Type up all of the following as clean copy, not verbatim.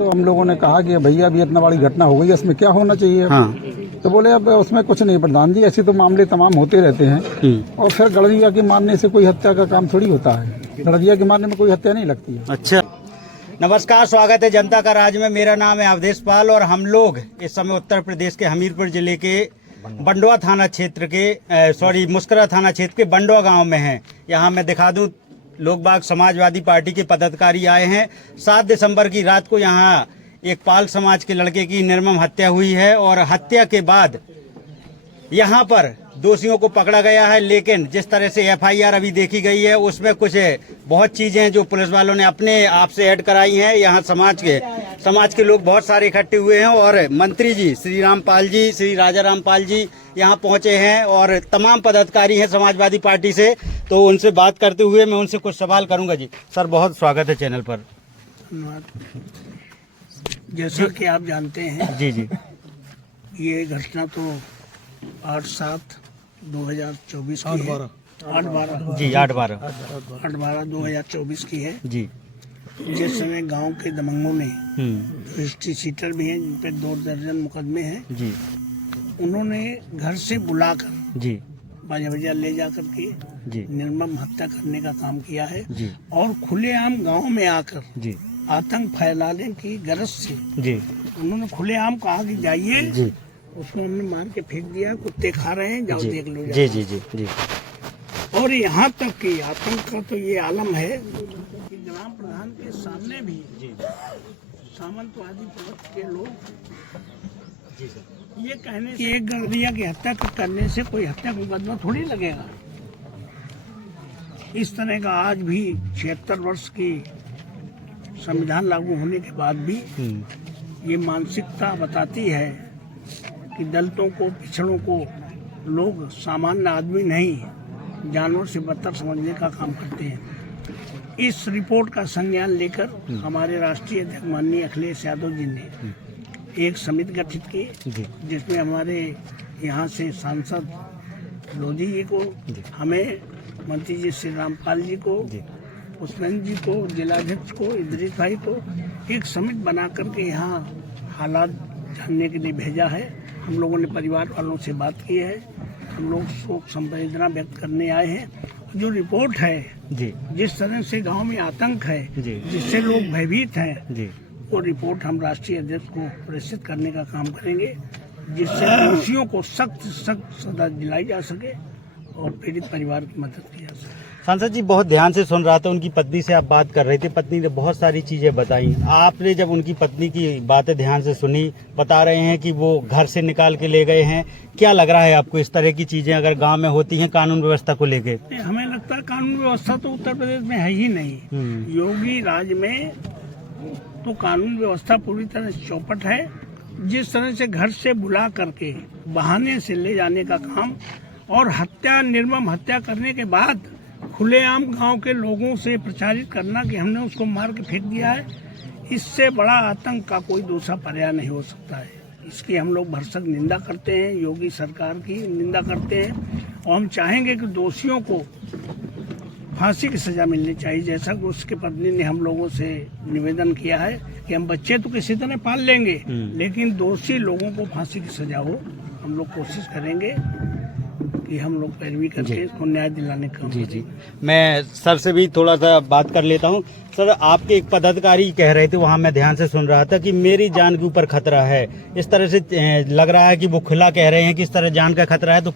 तो हम लोगों ने कहा कि भैया अभी इतना बड़ी घटना हो गई है, इसमें क्या होना चाहिए। हाँ। तो बोले अब उसमें कुछ नहीं प्रधान जी, ऐसे तो मामले तमाम होते रहते हैं और फिर गड़रिया के मारने से कोई हत्या का काम थोड़ी होता है। गड़रिया के मारने में कोई हत्या नहीं लगती है। अच्छा, नमस्कार, स्वागत है जनता का राज में। मेरा नाम है अवधेश पाल और हम लोग इस समय उत्तर प्रदेश के हमीरपुर जिले के बंडवा थाना क्षेत्र के मुस्करा थाना क्षेत्र के बंडवा गांव में हैं। यहाँ मैं दिखा दूं, लोग बाग समाजवादी पार्टी के पदाधिकारी आए हैं। 7 दिसंबर की रात को यहाँ एक पाल समाज के लड़के की निर्मम हत्या हुई है और हत्या के बाद यहाँ पर दोषियों को पकड़ा गया है। लेकिन जिस तरह से FIR अभी देखी गई है उसमें कुछ बहुत चीजें हैं जो पुलिस वालों ने अपने आप से ऐड कराई हैं। यहाँ समाज के लोग बहुत सारे इकट्ठे हुए हैं और मंत्री जी श्री रामपाल जी, श्री राजा रामपाल जी यहाँ पहुंचे हैं और तमाम पदाधिकारी हैं समाजवादी पार्टी से। तो उनसे बात करते हुए मैं उनसे कुछ सवाल करूंगा। जी सर, बहुत स्वागत है चैनल पर। जैसा कि आप जानते हैं, जी जी, ये घटना तो 8/7/2024 की है। 8/12 जी 8/12/2024 की है। जी। जिस समय गांव के दबंगों ने, हिस्ट्री सीटर भी हैं जिन पे 2 दर्जन मुकदमे हैं, जी उन्होंने घर से बुलाकर जी बाजा ले जाकर के जी निर्मम हत्या करने का काम किया है जी और खुलेआम गांव में आकर जी आतंक फैलाने की गरज से जी उन्होंने खुलेआम कहा कि जाइए, जी उसको हमने मार के फेंक दिया, कुत्ते खा रहे हैं, जाओ देख लो। जी जी जी जी। और यहाँ तक कि आतंक का तो ये आलम है कि ग्राम प्रधान के सामने भी सामंतवादी पक्ष के लोग ये कहने कि एक गड़रिया की हत्या करने से कोई हत्या का मुकदमा थोड़ी लगेगा। इस तरह का आज भी 76 वर्ष की संविधान लागू होने के बाद भी ये मानसिकता बताती है कि दलितों को, पिछड़ों को लोग सामान्य आदमी नहीं, जानवर से बदतर समझने का काम करते हैं। इस रिपोर्ट का संज्ञान लेकर हमारे राष्ट्रीय अध्यक्ष माननीय अखिलेश यादव जी ने एक समिति गठित की, जिसमें हमारे यहाँ से सांसद लोधी जी को, हमें मंत्री जी श्री रामपाल जी को, उस्मान जी को, जिलाध्यक्ष को, इदरीस भाई को एक समिति बना करके यहाँ हालात जानने के लिए भेजा है। हम लोगों ने परिवार वालों से बात की है, हम लोग शोक संवेदना व्यक्त करने आए हैं। जो रिपोर्ट है जी, जिस तरह से गांव में आतंक है, जिससे लोग भयभीत हैं जी, वो रिपोर्ट हम राष्ट्रीय अध्यक्ष को प्रेषित करने का काम करेंगे, जिससे दोषियों को सख्त सजा दिलाई जा सके और पीड़ित परिवार की मदद की जा सके। सांसद जी, बहुत ध्यान से सुन रहा था, उनकी पत्नी से आप बात कर रहे थे, पत्नी ने बहुत सारी चीजें बताई। आपने जब उनकी पत्नी की बातें ध्यान से सुनी, बता रहे हैं कि वो घर से निकाल के ले गए हैं, क्या लग रहा है आपको इस तरह की चीजें अगर गांव में होती हैं कानून व्यवस्था को लेके? हमें लगता है कानून व्यवस्था तो उत्तर प्रदेश में है ही नहीं। योगी राज में तो कानून व्यवस्था पूरी तरह चौपट है। जिस तरह से घर से बुला करके बहाने से ले जाने का काम और हत्या, निर्मम हत्या करने के बाद खुलेआम गांव के लोगों से प्रचारित करना कि हमने उसको मार के फेंक दिया है, इससे बड़ा आतंक का कोई दूसरा पर्याय नहीं हो सकता है। इसकी हम लोग भरसक निंदा करते हैं, योगी सरकार की निंदा करते हैं और हम चाहेंगे कि दोषियों को फांसी की सजा मिलनी चाहिए। जैसा कि उसके पत्नी ने हम लोगों से निवेदन किया है कि हम बच्चे तो किसी तरह पाल लेंगे, लेकिन दोषी लोगों को फांसी की सजा हो। हम लोग कोशिश करेंगे कि हम लोग पैरवी करके इसको न्याय दिलाने का। जी, मैं सर से भी थोड़ा सा बात कर लेता हूं। सर, आपके एक पदाधिकारी कह रहे थे, वहां मैं ध्यान से सुन रहा था कि मेरी जान के ऊपर खतरा है। इस तरह से लग रहा है कि वो खुला कह रहे हैं कि इस तरह जान का खतरा है, तो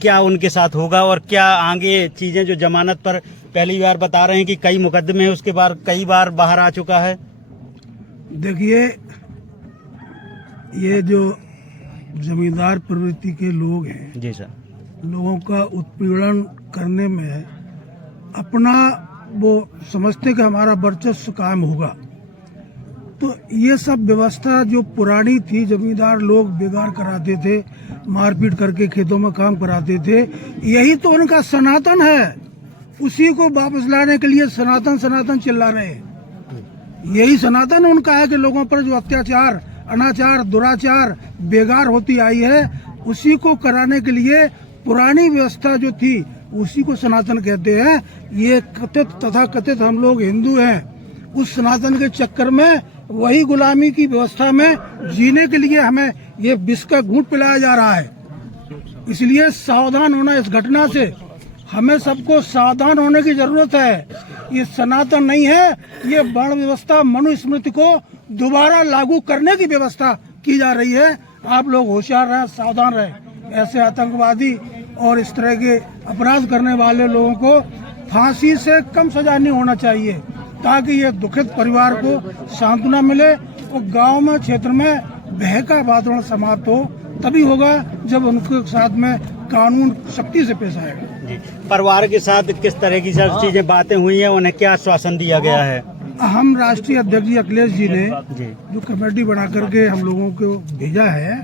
क्या उनके साथ होगा और क्या आगे चीजें, जो जमानत पर पहली बार बता रहे हैं कि कई मुकदमे हैं, उसके बाद कई बार बाहर आ चुका है? देखिए, ये जो जमींदार प्रवृत्ति के लोग हैं, जी सर, लोगों का उत्पीड़न करने में अपना वो समझते कि हमारा वर्चस्व कायम होगा। तो ये सब व्यवस्था जो पुरानी थी, जमींदार लोग बेगार कराते थे, मारपीट करके खेतों में काम कराते थे, यही तो उनका सनातन है। उसी को वापस लाने के लिए सनातन सनातन चिल्ला रहे हैं। यही सनातन उनका है कि लोगों पर जो अत्याचार, अनाचार, दुराचार बेगार होती आई है, उसी को कराने के लिए पुरानी व्यवस्था जो थी उसी को सनातन कहते हैं। ये कथित तथा कथित हम लोग हिंदू हैं, उस सनातन के चक्कर में वही गुलामी की व्यवस्था में जीने के लिए हमें ये विष का घूंट पिलाया जा रहा है। इसलिए सावधान होना इस घटना से, हमें सबको सावधान होने की जरूरत है। ये सनातन नहीं है, ये वर्ण व्यवस्था मनुस्मृति को दोबारा लागू करने की व्यवस्था की जा रही है। आप लोग होशियार रहें, सावधान रहें। ऐसे आतंकवादी और इस तरह के अपराध करने वाले लोगों को फांसी से कम सजा नहीं होना चाहिए, ताकि ये दुखित परिवार को सांत्वना मिले और गांव में, क्षेत्र में भय का वातावरण समाप्त हो। तभी होगा जब उनके साथ में कानून सख्ती से पेश आएगा। जी, परिवार के साथ किस तरह की सब चीजें बातें हुई हैं, उन्हें क्या आश्वासन दिया गया है? हम राष्ट्रीय अध्यक्ष जी अखिलेश जी ने जी जो कमेटी बना करके हम लोगों को भेजा है,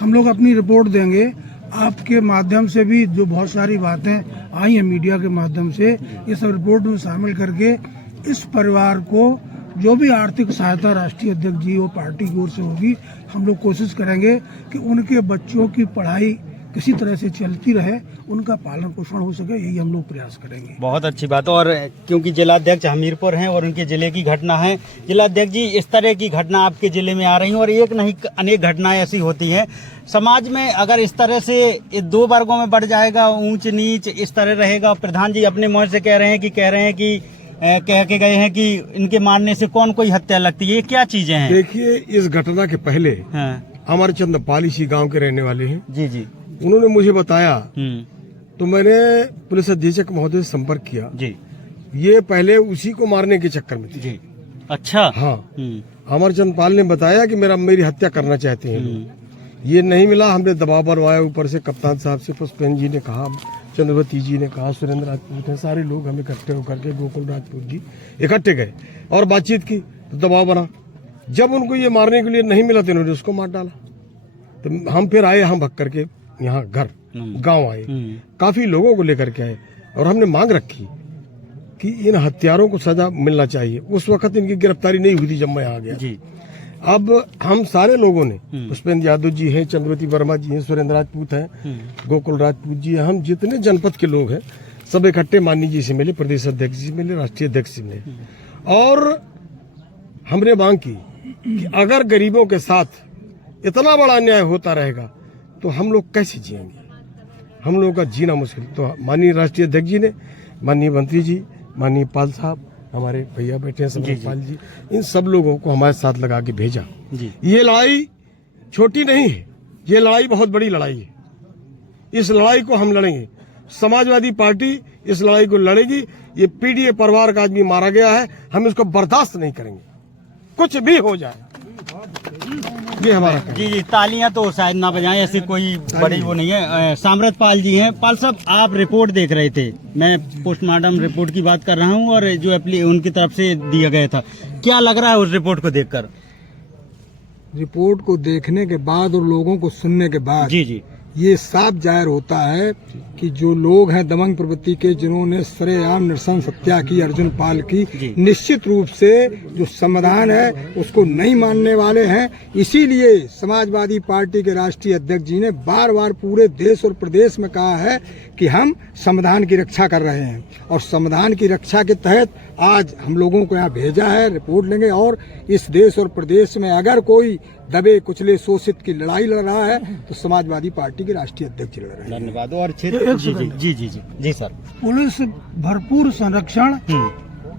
हम लोग अपनी रिपोर्ट देंगे। आपके माध्यम से भी जो बहुत सारी बातें आई हैं मीडिया के माध्यम से, ये सब रिपोर्ट में शामिल करके इस परिवार को जो भी आर्थिक सहायता राष्ट्रीय अध्यक्ष जी और पार्टी की ओर से होगी, हम लोग कोशिश करेंगे कि उनके बच्चों की पढ़ाई किसी तरह से चलती रहे, उनका पालन पोषण हो सके, यही हम लोग प्रयास करेंगे। बहुत अच्छी बात। और क्योंकि जिलाध्यक्ष हमीरपुर हैं और उनके जिले की घटना है, जिलाध्यक्ष जी इस तरह की घटना आपके जिले में आ रही हैं और एक नहीं अनेक घटनाएं ऐसी होती हैं समाज में। अगर इस तरह से ये दो वर्गों में बढ़ जाएगा, ऊंच नीच इस तरह रहेगा। प्रधान जी अपने मुंह से कह रहे हैं कि कह के गए हैं कि इनके मारने से कौन कोई हत्या लगती है, ये क्या चीजें हैं? देखिए, इस घटना के पहले अमरचंद पाल इसी गांव के रहने वाले हैं। जी जी। उन्होंने मुझे बताया तो मैंने पुलिस अधीक्षक महोदय से संपर्क किया। जी। ये पहले उसी को मारने के चक्कर में थे। जी। अच्छा। हाँ, अमरचंद पाल ने बताया कि मेरी हत्या करना चाहते हैं लोग। ये नहीं मिला, हमने दबाव बनवाया ऊपर से। कप्तान साहब से पुष्पेंद्र जी ने कहा, चंद्रवती जी ने कहा, सुरेंद्र राजपूत हैं, सारे लोग हम इकट्ठे होकर के, गोकुल राजपूत जी इकट्ठे गए और बातचीत की तो दबाव बना। जब उनको ये मारने के लिए नहीं मिला तो इन्होंने उसको मार डाला। तो हम फिर आए, हम भग करके यहाँ घर गांव आए, काफी लोगों को लेकर के आए और हमने मांग रखी कि इन हत्यारों को सजा मिलना चाहिए। उस वक्त इनकी गिरफ्तारी नहीं हुई थी जब मैं आ गया। जी। अब हम सारे लोगों ने, पुष्पेंद्र यादव जी हैं, चंद्रवती वर्मा जी हैं, सुरेंद्र राजपूत हैं, गोकुल राजपूत जी हैं, हम जितने जनपद के लोग हैं सब इकट्ठे माननीय जी से मिले, प्रदेश अध्यक्ष जी से मिले, राष्ट्रीय अध्यक्ष से मिले और हमने मांग की कि अगर गरीबों के साथ इतना बड़ा अन्याय होता रहेगा तो हम लोग कैसे जिएंगे, हम लोगों का जीना मुश्किल। तो माननीय राष्ट्रीय अध्यक्ष जी ने, माननीय मंत्री जी, माननीय पाल साहब, हमारे भैया बैठे हैं समर पाल जी, इन सब लोगों को हमारे साथ लगा के भेजा। ये लड़ाई छोटी नहीं है, ये लड़ाई बहुत बड़ी लड़ाई है। इस लड़ाई को हम लड़ेंगे, समाजवादी पार्टी इस लड़ाई को लड़ेगी। ये पीडीए परिवार का आदमी मारा गया है, हम इसको बर्दाश्त नहीं करेंगे, कुछ भी हो जाए। ये हमारा जी जी। तालियां तो शायद ना बजाएं, ऐसी कोई बड़ी वो नहीं है। सामरत पाल जी हैं। पाल साहब, आप रिपोर्ट देख रहे थे, मैं पोस्टमार्टम रिपोर्ट की बात कर रहा हूं और जो उनकी तरफ से दिया गया था, क्या लग रहा है उस रिपोर्ट को देखकर? रिपोर्ट को देखने के बाद और लोगों को सुनने के बाद जी जी, ये साफ जाहिर होता है कि जो लोग हैं दबंग प्रवृत्ति के, जिन्होंने सरेआम नृशंस हत्या की अर्जुन पाल की, निश्चित रूप से जो संविधान है उसको नहीं मानने वाले हैं। इसीलिए समाजवादी पार्टी के राष्ट्रीय अध्यक्ष जी ने बार बार पूरे देश और प्रदेश में कहा है कि हम संविधान की रक्षा कर रहे हैं और संविधान की रक्षा के तहत आज हम लोगों को यहाँ भेजा है। रिपोर्ट लेंगे और इस देश और प्रदेश में अगर कोई दबे कुचले शोषित की लड़ाई लड़ रहा है तो समाजवादी पार्टी के राष्ट्रीय अध्यक्ष लड़ रहे हैं। धन्यवाद। और क्षेत्र जी जी जी जी जी जी सर, पुलिस भरपूर संरक्षण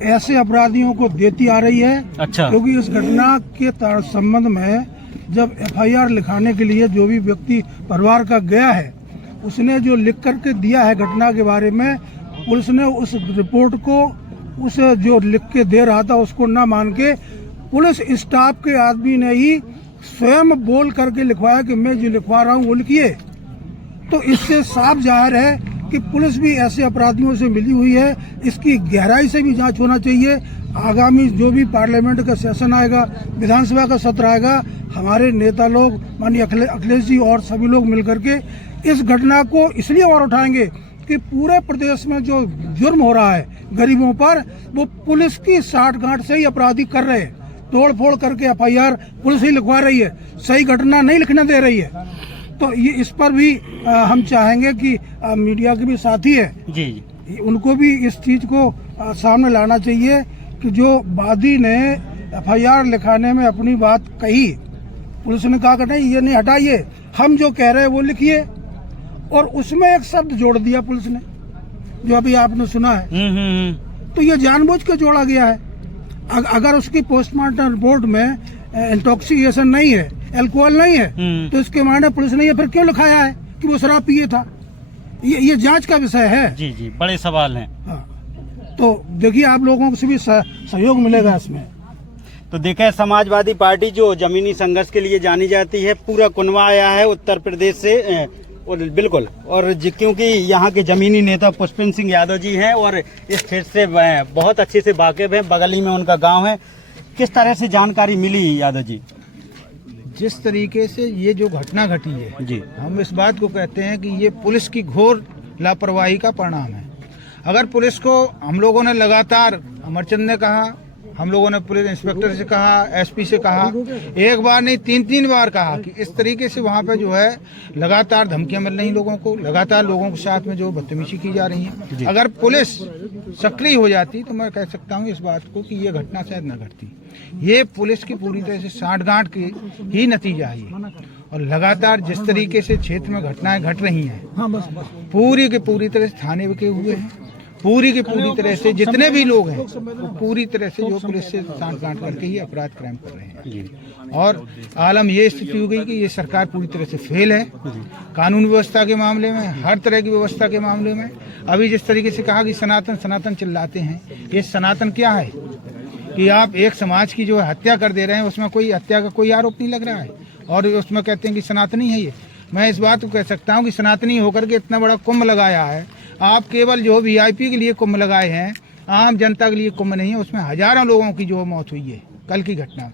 ऐसे अपराधियों को देती आ रही है। अच्छा। क्योंकि इस घटना के संबंध में जब एफआईआर लिखाने के लिए जो भी व्यक्ति परिवार का गया है, उसने जो लिख करके दिया है घटना के बारे में, पुलिस ने उस रिपोर्ट को, उस जो लिख के दे रहा था उसको न मान के पुलिस स्टाफ के आदमी ने ही स्वयं बोल करके लिखवाया कि मैं जो लिखवा रहा हूँ वो लिखिए। तो इससे साफ जाहिर है कि पुलिस भी ऐसे अपराधियों से मिली हुई है। इसकी गहराई से भी जांच होना चाहिए। आगामी जो भी पार्लियामेंट का सेशन आएगा, विधानसभा का सत्र आएगा, हमारे नेता लोग माननीय अखिलेश जी और सभी लोग मिलकर के इस घटना को इसलिए और उठाएंगे कि पूरे प्रदेश में जो जुर्म हो रहा है गरीबों पर, वो पुलिस की साठगांठ से ही अपराधी कर रहे हैं। तोड़ फोड़ करके एफआईआर पुलिस ही लिखवा रही है, सही घटना नहीं लिखने दे रही है। तो ये इस पर भी हम चाहेंगे कि मीडिया के भी साथी है जी, उनको भी इस चीज को सामने लाना चाहिए कि जो वादी ने FIR लिखाने में अपनी बात कही, पुलिस ने कहा कि नहीं ये नहीं हटाइए, हम जो कह रहे हैं वो लिखिए, और उसमें एक शब्द जोड़ दिया पुलिस ने, जो अभी आपने सुना है। तो ये जानबूझ के जोड़ा गया है। अगर उसकी पोस्टमार्टम रिपोर्ट में इंटॉक्सिकेशन नहीं है, अल्कोहल नहीं है, तो इसके मायने पुलिस ने ये फिर क्यों लिखाया है कि वो शराब पिए था? ये जांच का विषय है। जी जी, बड़े सवाल हैं। हाँ। तो देखिए आप लोगों से भी सहयोग मिलेगा इसमें। तो देखें, समाजवादी पार्टी जो जमीनी संघर्ष के लिए जानी जाती है, पूरा कुनवा आया है उत्तर प्रदेश से, और बिल्कुल, और क्योंकि यहाँ के जमीनी नेता पुष्पेंद्र सिंह यादव जी हैं और इस क्षेत्र से बहुत अच्छे से वाकिफ हैं, बगल ही में उनका गांव है। किस तरह से जानकारी मिली यादव जी? जिस तरीके से ये जो घटना घटी है जी, हम इस बात को कहते हैं कि ये पुलिस की घोर लापरवाही का परिणाम है। अगर पुलिस को हम लोगों ने लगातार, अमरचंद ने कहा, हम लोगों ने पुलिस इंस्पेक्टर से कहा, एसपी से कहा, एक बार नहीं 3-3 बार कहा कि इस तरीके से वहाँ पे जो है लगातार धमकियां मिल रही लोगों को, लगातार लोगों के साथ में जो बदतमीजी की जा रही है। अगर पुलिस सक्रिय हो जाती तो मैं कह सकता हूँ इस बात को कि ये घटना शायद न घटती। ये पुलिस की पूरी तरह से सांठगांठ की ही नतीजा है ये। और लगातार जिस तरीके से क्षेत्र में घटनाएं घट रही हैं, पूरी के पूरी तरह से थाने के हुए हैं, पूरी की पूरी तरह से जितने भी लोग हैं वो पूरी तरह से जो पुलिस से सांठगांठ करके ही अपराध क्राइम कर रहे हैं। और आलम ये स्थिति हो गई कि ये सरकार पूरी तरह से फेल है कानून व्यवस्था के मामले में, हर तरह की व्यवस्था के मामले में। अभी जिस तरीके से कहा कि सनातन सनातन चिल्लाते हैं, ये सनातन क्या है कि आप एक समाज की जो हत्या कर दे रहे हैं, उसमें कोई हत्या का कोई आरोप नहीं लग रहा है, और उसमें कहते हैं कि सनातनी है ये। मैं इस बात को कह सकता हूँ कि सनातनी होकर के इतना बड़ा कुंभ लगाया है, आप केवल जो VIP के लिए कुंभ लगाए हैं, आम जनता के लिए कुंभ नहीं है। उसमें हजारों लोगों की जो मौत हुई है कल की घटना।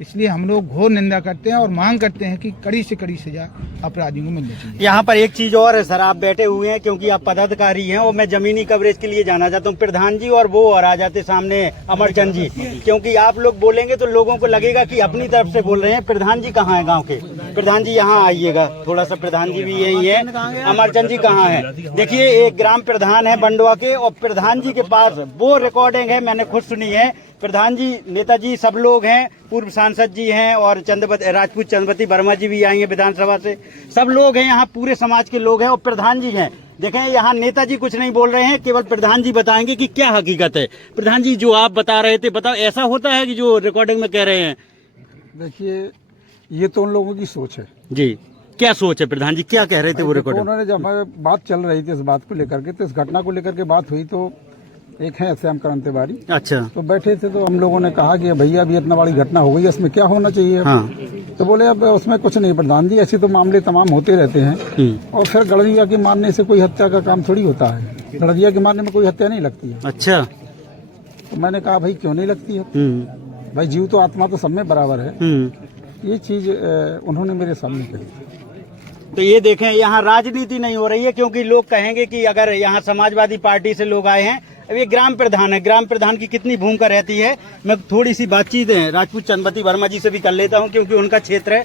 इसलिए हम लोग घोर निंदा करते हैं और मांग करते हैं कि कड़ी से कड़ी सजा अपराधियों को मिलनी चाहिए। यहाँ पर एक चीज और है सर, आप बैठे हुए हैं क्योंकि आप पदाधिकारी हैं और मैं जमीनी कवरेज के लिए जाना चाहता हूँ। प्रधान जी और वो और आ जाते सामने अमरचंद जी, क्योंकि आप लोग बोलेंगे तो लोगों को लगेगा कि अपनी तरफ से बोल रहे हैं। प्रधान जी कहाँ है गाँव के? प्रधान जी यहाँ आइएगा थोड़ा सा, प्रधान जी भी यही है। अमरचंद जी कहाँ है? देखिए, एक ग्राम प्रधान है बंडवा के, और प्रधान जी के पास वो रिकॉर्डिंग है, मैंने खुद सुनी है। प्रधान जी, नेताजी सब लोग हैं, पूर्व सांसद जी हैं, और राजपूत चंद्रवती वर्मा जी भी आएंगे विधानसभा से, सब लोग हैं यहाँ, पूरे समाज के लोग हैं, और प्रधान जी हैं। देखें, यहाँ नेताजी कुछ नहीं बोल रहे हैं, केवल प्रधान जी बताएंगे कि क्या हकीकत है। प्रधान जी, जो आप बता रहे थे, बताओ, ऐसा होता है कि जो रिकॉर्डिंग में कह रहे हैं? देखिए, ये तो उन लोगों की सोच है जी। क्या सोच है प्रधान जी, क्या कह रहे थे वो रिकॉर्डिंग? उन्होंने जब बात चल रही थी इस बात को लेकर के, तो इस घटना को लेकर के बात हुई, तो एक है श्याम करन तिवारी, अच्छा, तो बैठे थे, तो हम लोगों ने कहा कि भैया अभी इतना बड़ी घटना हो गई, इसमें क्या होना चाहिए? हाँ। तो बोले अब उसमें कुछ नहीं प्रधान जी, ऐसे तो मामले तमाम होते रहते हैं, और फिर गड़जिया के मारने से कोई हत्या का काम थोड़ी होता है। गड़जिया के मारने में कोई हत्या नहीं लगती है। अच्छा। तो मैंने कहा भाई क्यों नहीं लगती है? भाई जीव तो आत्मा तो सब में बराबर है। ये चीज उन्होंने मेरे सामने कही। तो ये देखें, यहाँ राजनीति नहीं हो रही है, क्योंकि लोग कहेंगे कि अगर यहाँ समाजवादी पार्टी से लोग आए हैं। अब ये ग्राम प्रधान है, ग्राम प्रधान की कितनी भूमिका रहती है। मैं थोड़ी सी बातचीत राजपूत चंद्रवती वर्मा जी से भी कर लेता हूँ, क्योंकि उनका क्षेत्र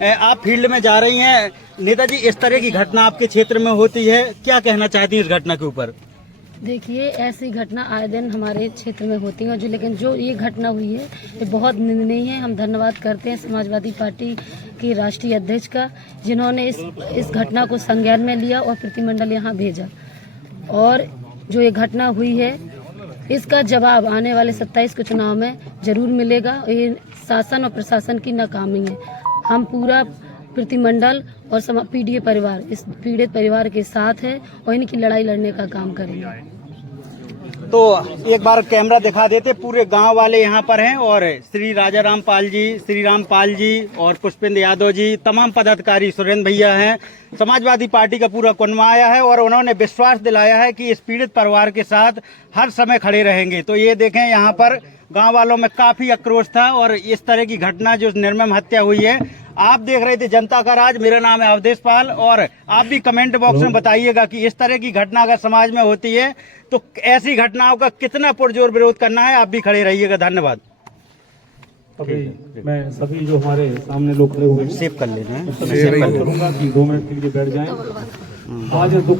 है। आप फील्ड में जा रही हैं नेताजी, इस तरह की घटना आपके क्षेत्र में होती है, क्या कहना चाहती है इस घटना के ऊपर? देखिए, ऐसी घटना आए दिन हमारे क्षेत्र में होती है, लेकिन जो ये घटना हुई है ये बहुत निंदनीय है। हम धन्यवाद करते हैं समाजवादी पार्टी की राष्ट्रीय अध्यक्ष का, जिन्होंने इस घटना को संज्ञान में लिया और प्रतिनिधिमंडल यहाँ भेजा। और जो ये घटना हुई है, इसका जवाब आने वाले 27 के चुनाव में जरूर मिलेगा। ये शासन और प्रशासन की नाकामी है। हम पूरा प्रतिनिधिमंडल और पीड़ित परिवार, इस पीड़ित परिवार के साथ है और इनकी लड़ाई लड़ने का काम करेंगे। तो एक बार कैमरा दिखा देते, पूरे गांव वाले यहाँ पर हैं, और श्री राजाराम पाल जी, श्री रामपाल जी और पुष्पेंद्र यादव जी, तमाम पदाधिकारी, सुरेंद्र भैया हैं, समाजवादी पार्टी का पूरा कुनवा आया है, और उन्होंने विश्वास दिलाया है कि इस पीड़ित परिवार के साथ हर समय खड़े रहेंगे। तो ये देखें, यहाँ पर गांव वालों में काफी आक्रोश था, और इस तरह की घटना जो निर्मम हत्या हुई है। आप देख रहे थे जनता का राज, मेरा नाम है अवधेश पाल, और आप भी कमेंट बॉक्स में बताइएगा कि इस तरह की घटना अगर समाज में होती है तो ऐसी घटनाओं का कितना पुरजोर विरोध करना है। आप भी खड़े रहिएगा। धन्यवाद। अभी मैं सभी जो हमारे सामने लोग खड़े हुए हैं, सेव कर लेना है, करूंगा कि 2 मिनट के लिए बैठ जाएं। आज दुख